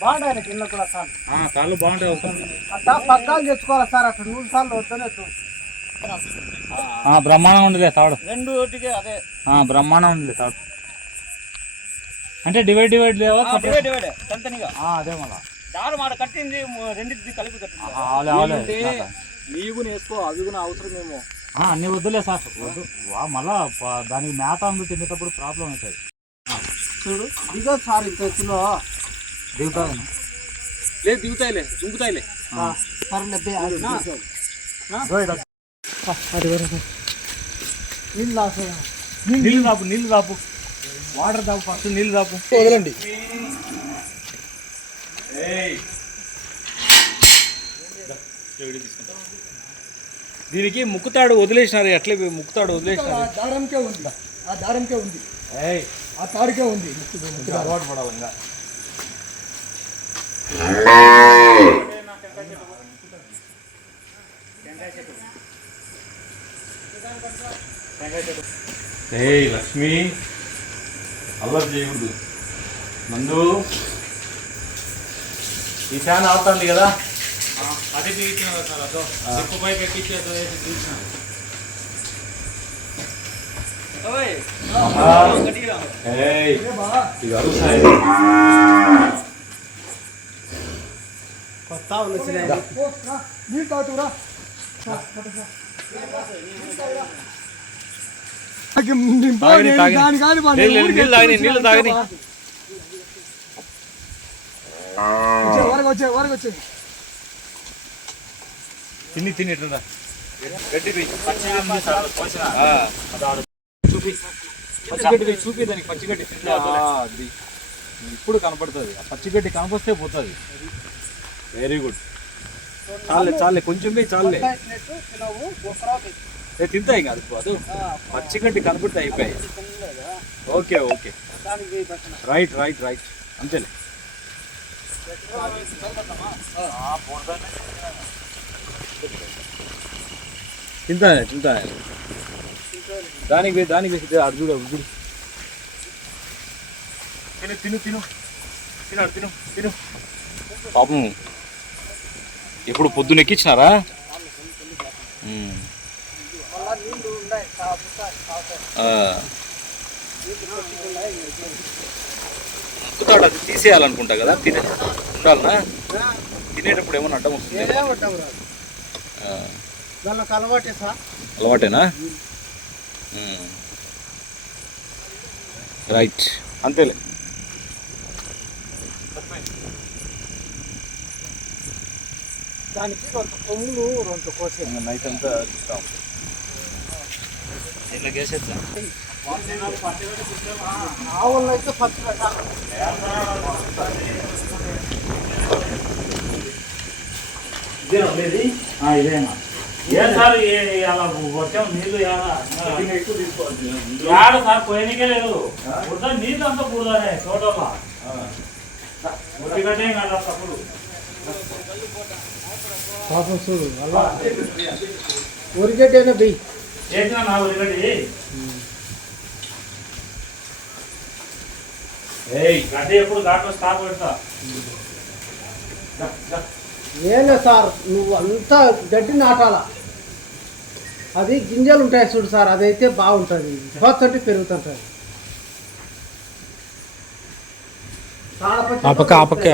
బాగుంటాయి కింద కూడా సార్ ఆ, తాళ్ళు బాగుంటే అవసరం అట్లా పగ్గాలు తెచ్చుకోవాలి సార్ నూరు సార్లు బ్రహ్మాండం ఉందిలే తాడు. రెండు అదే. బ్రహ్మాండం ఉందిలే తాడు. అంటే డివైడ్ డివైడ్ లేవా డివైడ్ డివైడ్ అదే మళ్ళా. దారు మాట కట్టింది రెండింటిది కలిపి కట్టింది. కూడా వేసుకో అవి కూడా అవసరమేమో ఆ, అన్ని వద్దులే సార్. వద్దు. మళ్ళా దానికి మేత అందు తినేటప్పుడు ప్రాబ్లం అవుతుంది చూడు. దిగో సార్ ఇంత ఎత్తులో దిగుతాను లేదు దిగుతాయిలే వరకు నీళ్ళు లాస్ నీళ్ళు దాపు నీళ్ళు దాపు వాటర్ దాపు ఫస్ట్ నీళ్ళు దాపు వదలండి. దీనికి ముక్కుతాడు వదిలేసినారు ఎట్లే ముక్కుతాడు వదిలేసినారు. దారంకే ఉంది ఆ దారంకే ఉంది. ఏయ్. ఆ తాడుకే ఉంది. అలవాటు పడాలి ఇంకా ఏయ్ లక్ష్మి అల్లరి చేయకూడదు. నందు ఈ ఫ్యాన్ అవుతుంది కదా? అదే తీయించిన సార్ అదో. చెప్పు పైకి ఎక్కించి అదో వేసి తీసిన ఏయ్ ఇది అరుస్తాయి కొత్త నీళ్ళు తాగుతురా తాగని, నీళ్ళు వచ్చే వరకు వచ్చే తిని తిని ఇట్లా గడ్డి చూపి. పచ్చిగడ్డి చూపి దానికి పచ్చిగడ్డి. అది. ఇప్పుడు కనపడుతుంది. ఆ పచ్చిగడ్డి కనపస్తే పోతుంది. వెరీ గుడ్ చాలే చాలే కొంచెం పోయి చాలే. ఏ తింటా ఇంకా అది అది పచ్చిగడ్డి కనపడితే అయిపోయాయి. Okay okay. Right right right అంతేలే. తింటానే తింటానే దానికి పోయి దానికి వేసి అడు చూడు తిను తిను తిను. తినాడు తిను తిను. పాపం ఎప్పుడు పొద్దున్న ఎక్కించినారా. ముక్కుతాడు అది తీసేయాలనుకుంటా కదా తినే ఉండాలనా? తినేటప్పుడు ఏమన్నా అడ్డం వస్తుంది అలవాటేనా? రైట్ అంతేలే. దానికి రెండు కొమ్ములు రెండు కోసే. నైట్ అంతా చూస్తాం. ఇట్లా ఆవులను అయితే ఫస్ట్ పెట్టాలి ఇదేనా? ఏం సార్ ఏ- అలా వర్షం నీళ్ళు ఏడా ఏడ సార్ పోయినకే లేదు. బురద నీళ్ళు అంతా బురదనే టోటల్ ఒట్టిగడ్డే కదా తప్పుడు పాపం చూడు అలా. ఒరిగడ్డేనే బెయ్యి చేసిన నా ఒరిగడ్డి ఏయ్ గడ్డి ఎప్పుడు ఘాట్లో స్టాప్ పెడతా. సార్ నువ్వు అంతా గడ్డి నాటాలా? అది గింజలు ఉంటాయి చూడు సార్ అదైతే బాగుంటుంది. తోటి పెరుగుతుంటుంది. ఆ పక్కే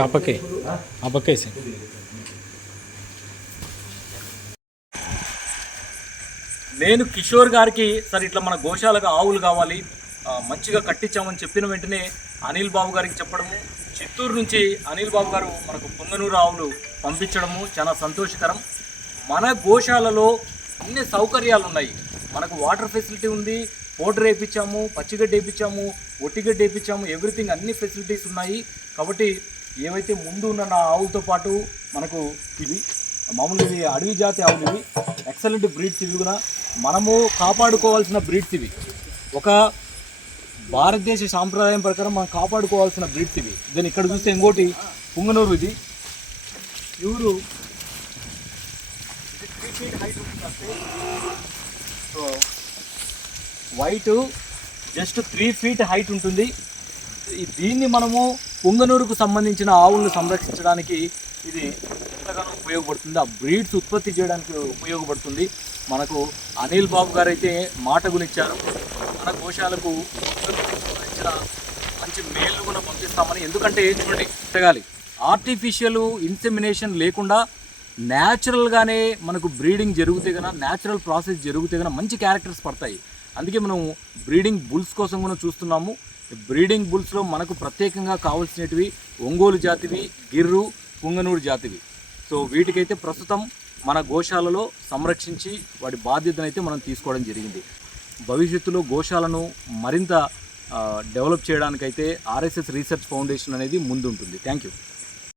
ఆ పక్కేసి నేను కిషోర్ గారికి సరే ఇట్లా మన గోశాలకు ఆవులు కావాలి మంచిగా కట్టించామని చెప్పిన వెంటనే అనిల్ బాబు గారికి చెప్పడము చిత్తూరు నుంచి అనిల్ బాబు గారు మనకు పొంగనూరు ఆవులు పంపించడము చాలా సంతోషకరం. మన గోశాలలో అన్ని సౌకర్యాలు ఉన్నాయి మనకు వాటర్ ఫెసిలిటీ ఉంది పౌడర్ వేయించాము పచ్చిగడ్డి వేయించాము ఒట్టిగడ్డ వేయించాము ఎవ్రీథింగ్ అన్ని ఫెసిలిటీస్ ఉన్నాయి. కాబట్టి ఏవైతే ముందు ఉన్న నా ఆవులతో పాటు మనకు ఇవి మామూలు ఇవి అడవి జాతి ఆవులు ఇవి ఎక్సలెంట్ బ్రీడ్స్ ఇవి కూడా మనము కాపాడుకోవాల్సిన బ్రీడ్స్ ఇవి. ఒక భారతదేశ సాంప్రదాయం ప్రకారం మనం కాపాడుకోవాల్సిన బ్రీడ్స్ ఇవి. దాన్ని ఇక్కడ చూస్తే ఇంకోటి పుంగనూరు ఇది. Pure so white just three feet height ఉంటుంది. దీన్ని మనము పుంగనూరుకు సంబంధించిన ఆవులను సంరక్షించడానికి ఇది ఎంతగానో ఉపయోగపడుతుంది. ఆ బ్రీడ్స్ ఉత్పత్తి చేయడానికి ఉపయోగపడుతుంది. మనకు అనిల్ బాబు గారు అయితే మాటగునిచ్చారు మన గోశాలకు సంబంధించిన మంచి మేళ్ళు కూడా పంపిస్తామని. ఎందుకంటే చూడండి తిరగాలి ఆర్టిఫిషియల్ ఇన్సెమినేషన్ లేకుండా న్యాచురల్గానే మనకు బ్రీడింగ్ జరిగితే కనుక న్యాచురల్ ప్రాసెస్ జరిగితే కనుక మంచి క్యారెక్టర్స్ పడతాయి. అందుకే మనం బ్రీడింగ్ బుల్స్ కోసం కూడా చూస్తున్నాము. బ్రీడింగ్ బుల్స్లో మనకు ప్రత్యేకంగా కావాల్సినవి ఒంగోలు జాతివి గిర్రు పుంగనూరు జాతివి. సో వీటికైతే ప్రస్తుతం మన గోశాలలో సంరక్షించి వాటి బాధ్యతను అయితే మనం తీసుకోవడం జరిగింది. భవిష్యత్తులో గోశాలను మరింత డెవలప్ చేయడానికైతే ఆర్ఎస్ఎస్ రీసెర్చ్ ఫౌండేషన్ అనేది ముందుంటుంది. Thank you